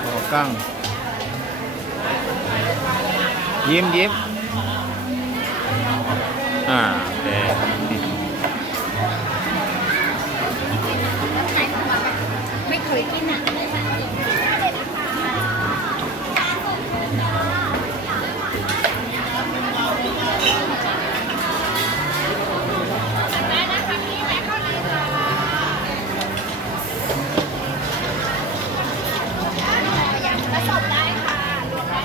โอ้กั้งยิ้มยิ้มโอเคไม่เคยกินอ่ะ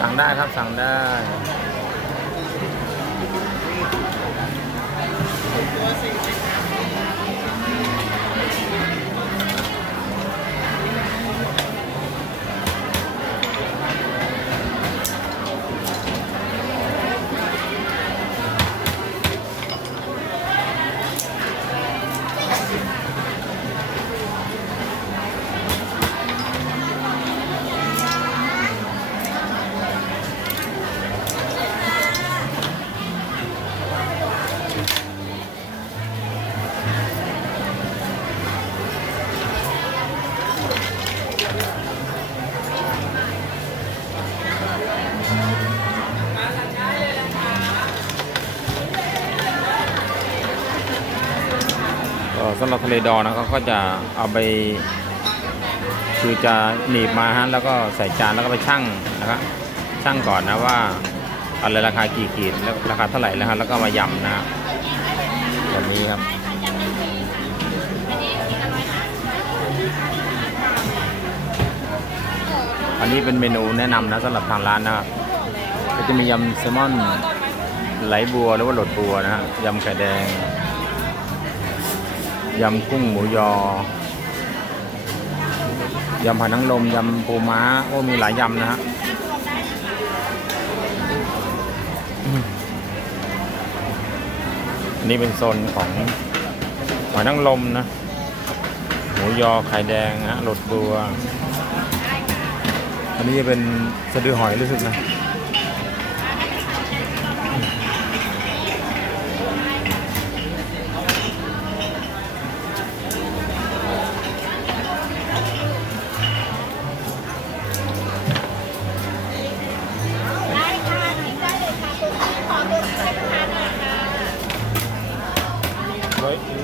สั่งได้ครับสั่งได้สำหรับทะเลดองนะเขาก็จะเอาไปคือจะหนีบมาฮะแล้วก็ใส่จานแล้วก็ไปชั่งนะครับชั่งก่อนนะว่าอะไรราคากี่ขีดแล้วราคาเท่าไหร่แล้วฮะแล้วก็มายำนะครับแบบนี้ครับอันนี้เป็นเมนูแนะนำนะสำหรับทางร้านนะครับก็จะมียำแซลมอนไหลบัวหรือว่าหลดบัวนะฮะยำไข่แดงยำกุ้งหมูยอยำผัดนางรมยำปูม้าโอ้มีหลายยำนะฮะอันนี้เป็นโซนของหอยนางรมนะหมูยอไข่แดงฮะหลดบัวอันนี้จะเป็นสะดือหอยรู้สึกนะ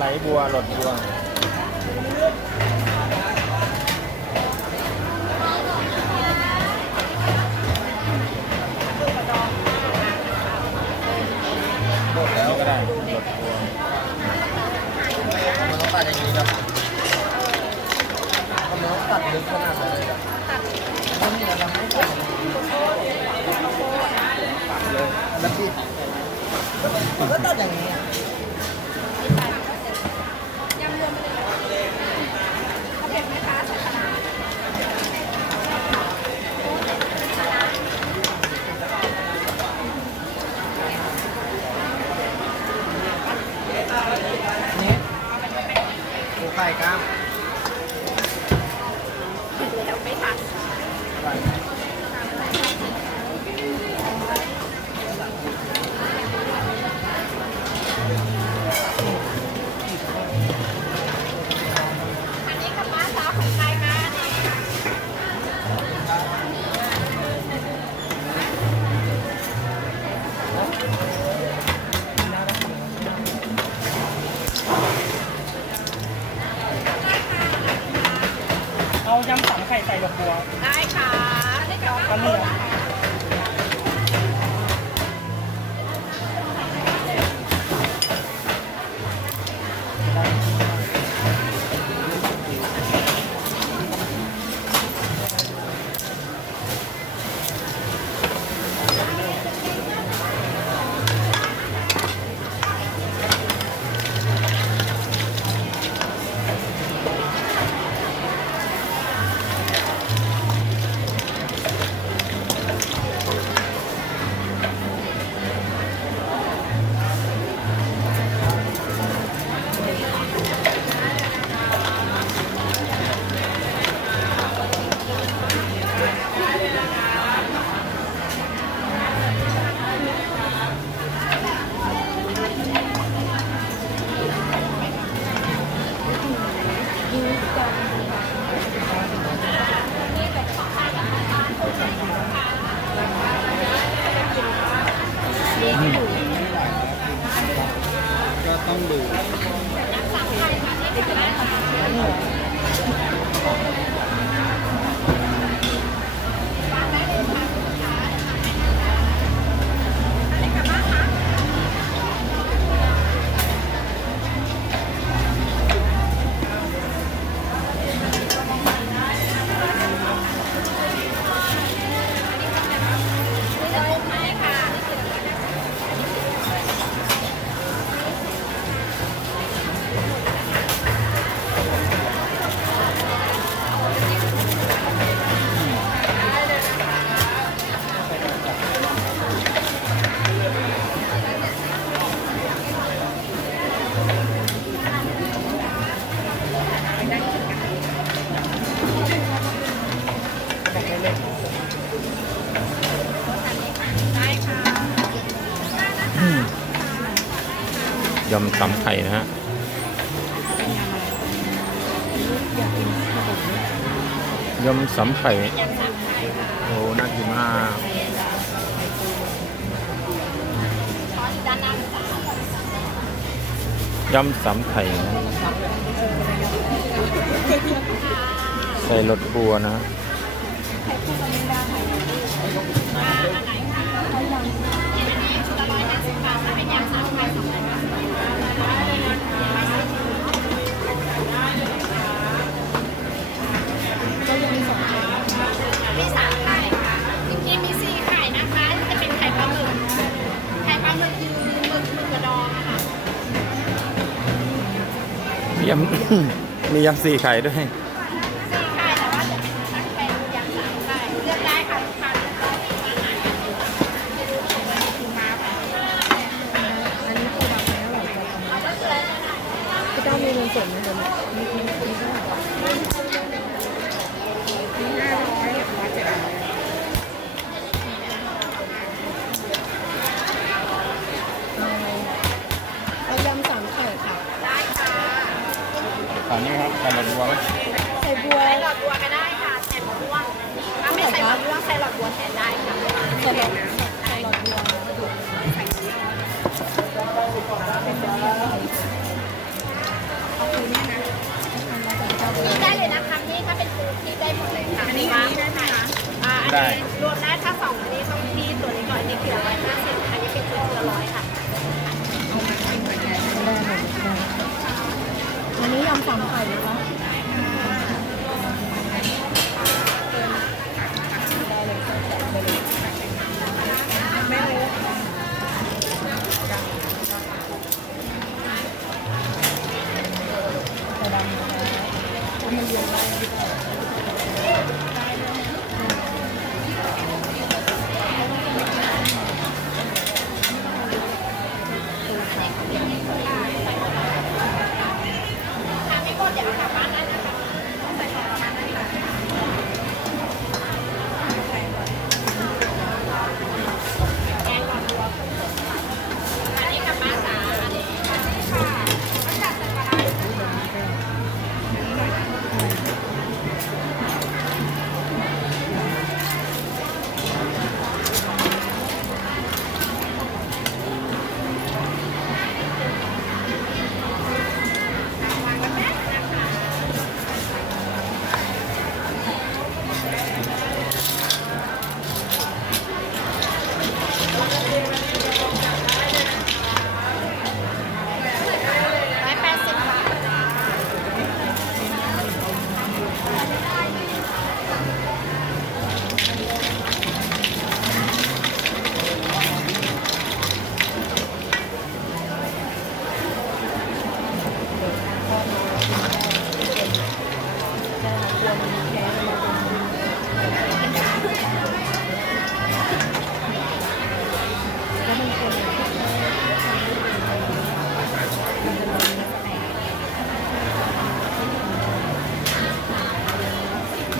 ไหลบัวหลดบัวหมดแล้วก็ได้หลดบัวมันต้องตัดอย่างนี้ครับมันต้องตัดลึกขนาดไหนเลยครับตัดนี่เราไม่ตัดเลยแล้วพี่มันก็ตัดอย่างนี้ไข่กล้ามแล้วไม่ทันอันนี้กับม้าสาวของใครมาเอายำสามไข่ใส่ดอกบัวได้ค่ะได้ค่ะอันนี้ ก็ต้องดู ยำสำไข่นะฮะยำสำไข่โอ้น่ากินมาก ด้านหน้าย ำสำไข่นะใส่รสบัวนะฮะ มี3ไข่ค่ะจริงๆมี4ไข่นะคะจะเป็นไข่ปลาหมึกไข่ปลาหมึกคือหมึกกระดองอะค่ะ มียำ มียำสี่ไข่ด้วย 4ไข่แต่ว่าจะเป็นทั้งเป็นยำ3ไข่เลือกได้ค่ะลูกค้าเลือกได้ที่ร้านไหนจะดูของมันคือมาค่ะ อันนี้คือแบบนี้อร่อยจัง เอาก็คืออะไรนะ พี่เจ้ามีเงินสดไหมเดี๋ยวมีเท่าไหร่มีเอายำ3 ไข่ค่ะ ได้ค่ะ อันนี้ครับใส่รสบัวไหม ใส่บัว ใส่หลอดบัวก็ได้ค่ะใส่หมะม่วงถ้าไม่ใส่มะม่วงใส่หลอดบัวแทนได้ค่ะ ใส่หลอดบัวเอาคืนเนี่ยนะ นี่ได้เลยนะคะนี่ถ้าเป็นฟูดที่ได้หมดเลยค่ะอันนี้ได้ไหมคะอันนี้รวมได้ถ้า2อันนี้ต้องที่ตัวนี้ก่อนอันนี้คือ150อันนี้เป็นชุดละ100ค่ะ ได้หมดได้อันนี้ยำ3 ไข่นะคะ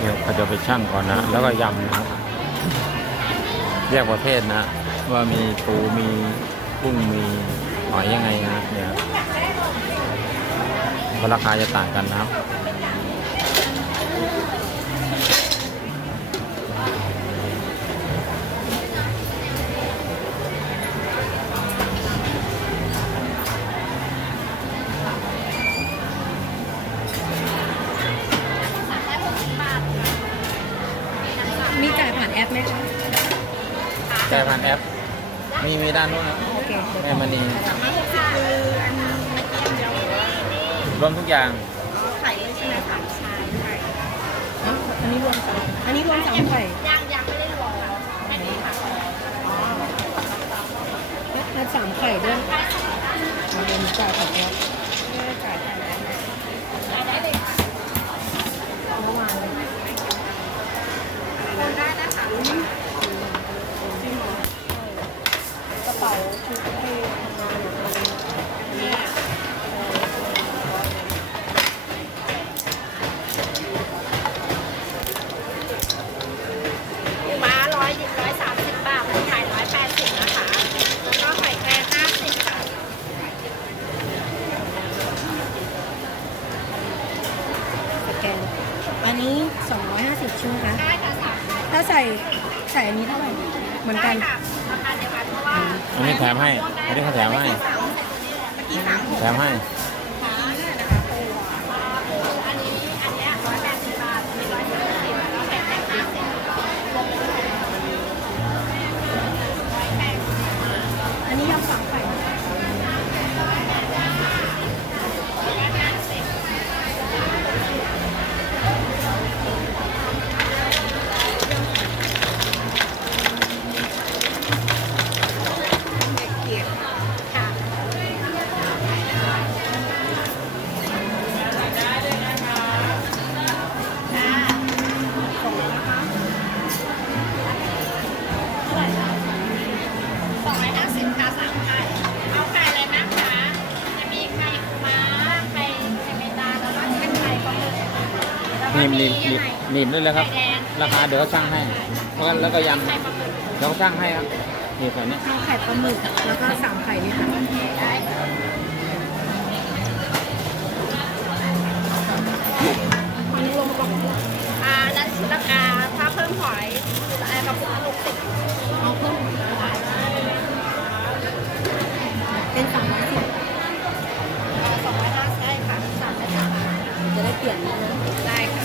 เดี๋ยวเขาจะไปชั่งก่อนนะ แล้วก็ยำนะครับแยกประเภทนะ ว่ามีปูมีกุ้งมีหอยยังไงนะเนี่ยราคาจะต่างกันนะครับ อปไหมคะ จ่ายผ่านแอป มีด้านนู้นนะ โอเคเดี๋ยว แม่มณี คืออันนี้เดียว รวมทุกอย่าง ไข่เลยใช่ไหมคะใช่ไข่ อันนี้รวมอันนี้รวมสามไข่ ยังไม่ได้รวมค่ะแค่นี้ค่ะ แล้วสามไข่ด้วยมาเดินจ่ายผ่านแอป ไม่ได้จ่ายผ่านแอปได้เลยค่ะ เมื่อวาน โอนได้นะคะ กระเป๋าชุดให้ทำงานอยู่ตรงนี้ ปูม้า130 บาทไข่180นะคะแล้วก็ไข่แครง50ค่ะ สแกนอันนี้250ใช่ไหมคะ ได้ค่ะสาม ถ้าใส่อันนี้เท่าไหร่เหมือนกัน ได้ค่ะราคาเดียวกันเพราะว่า อันนี้แถมให้ อันนี้เขาแถมให้ เมื่อกี้36 แถมให้ อันนี้180 บาทมี130แล้วไข่แครง50 อันนี้ยำสามไข่ ค่ะ250ค่ะ3ไข่เอาไข่อะไรนะคะจะมีไข่ปูม้าไข่เมตาแล้วก็ไข่ปลาหมึกแล้วก็ นี่ มี หนีบด้วยเลยครับ ไข่แดง ราคาเดี๋ยวเขาช่างให้แล้วก็ยำ ไข่ปลาหมึก เดี๋ยวเขาช่างให้ครับนี่แบบนี้ เอาไข่ปลาหมึกแล้วก็สามไข่นี่ค่ะ ได้ค่ะ อันนี้รวมกล่อง นั้นชุดราคาถ้าเพิ่มหอยกระปุกละ60 เอาเพิ่มเป็น310 250ได้ค่ะ350 จะได้เปลี่ยนนะ ได้ค่ะ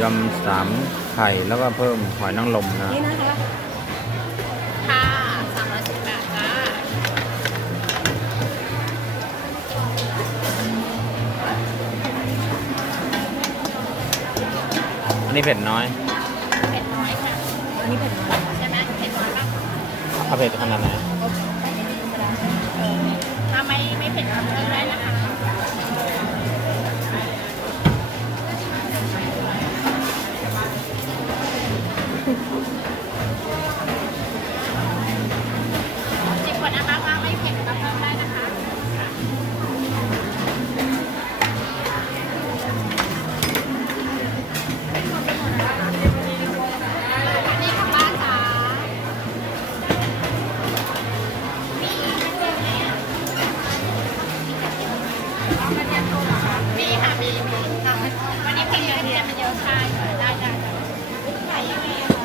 ยำ3 ไข่แล้วก็เพิ่มหอยนางรมนะ นี่นะคะ ค่ะ310 บาทจ้า อันนี้เผ็ดน้อย เผ็ดน้อยค่ะ อันนี้เป็นน้อย ใช่ไหมเผ็ดน้อยมาก เอาเผ็ดขนาดไหน ถ้าไม่เผ็ดก็เพิ่มได้นะคะ10 คนนะคะถ้าไม่เผ็ดก็เพิ่มได้นะคะ อันนี้ของบ้านจ๋ามีมันเยอะไหมอ่ะเอากระเทียมโทนเหรอคะมีค่ะมีค่ะวันนี้เพิ่งเยอะเนี่ยมันเยอะใช่ได้ขายยังไงอะคะ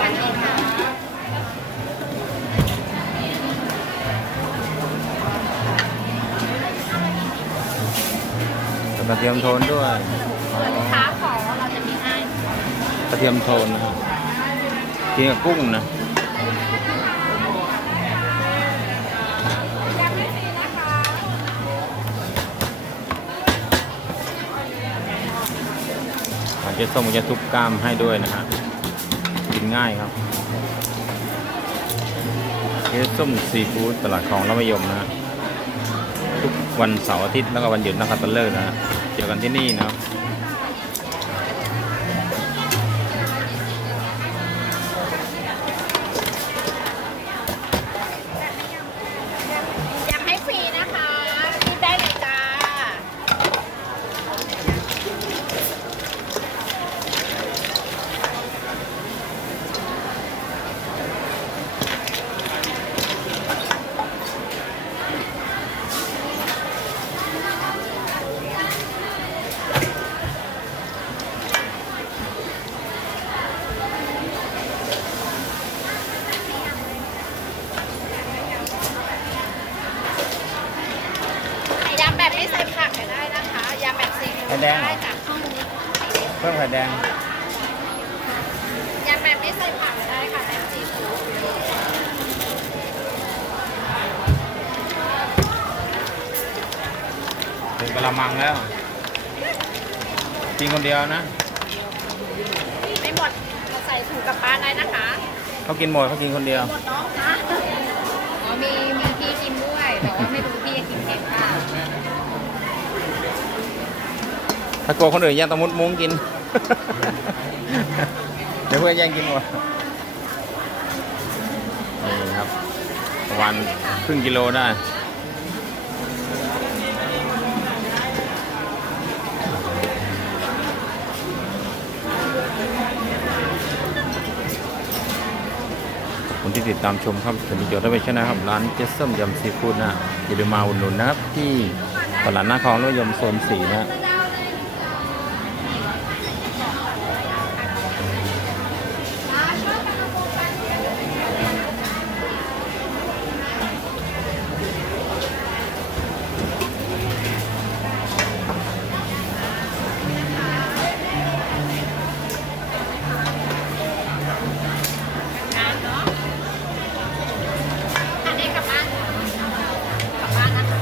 อันนี้ค่ะ กระเทียมโทนด้วย ลูกค้าขอเราจะมีให้ กระเทียมโทนนะครับกินกับกุ้งนะ ยังไม่ฟรีนะคะ เจ๊ส้มจะทุบกล้ามให้ด้วยนะฮะกินง่ายครับเจ๊ส้มซีฟู้ดตลาดคลองละมะยมนะฮะทุกวันเสาร์อาทิตย์แล้วก็วันหยุดนักขัตฤกษ์นะฮะเจอกันที่นี่นะครับ ยังให้ฟรีนะคะกินได้เลยจ้า ส่ผักก็ได้นะคะยำแบบซีฟู้ ไข่ ด แดงเหรอ ได้จากข้าวหมู เพิ่มไข่แดง ยำแบบไม่ใส่ผักก็ได้ค่ะแบบซีฟู้ด ถึงกระมังแล้วกินคนเดียวนะ ไม่หมดเราใส่ถุงกลับบ้านได้นะคะ เขากินหมดเขากินคนเดียว หมดเนาะนะ อ๋อมีพี่กินด้วย แต่ว่าไม่รู้พี่จะกินแกงเปล่า ถ้ากลัวคนอื่นแย่งตะมุดมุ้งกิน เดี๋ยวเพื่อนแย่งกินหมดนี่ครับประมาณครึ่งกิโลได้ขอบคุณที่ติดตามชมครับสวัสดีโจทย์ได้ไปชนะครับ ร้านเจสซัมยำซีฟู้ดนะอย่าลืมมาอุดหนุนนะครับ ที่ตลาดหน้าคลองรถยมโซน 4 นะ อันนี้กลับบ้านกลับบ้านนะคะ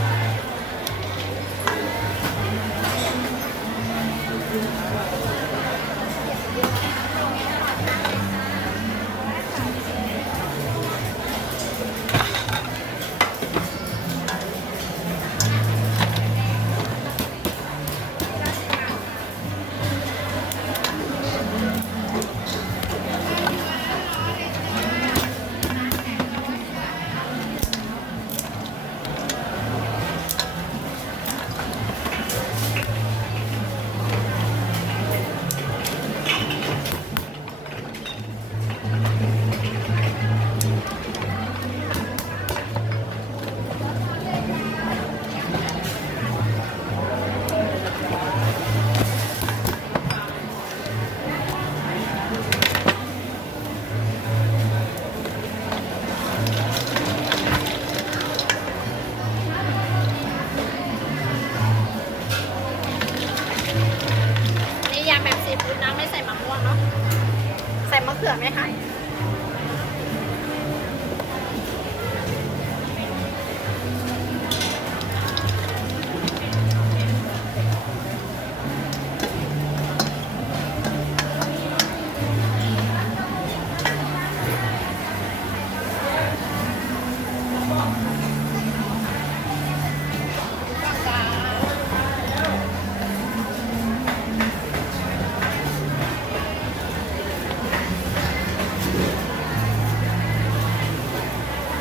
นี่ยำแบบซีฟู้ดนะไม่ใส่มะม่วงเนาะใส่มะเขือไหมคะ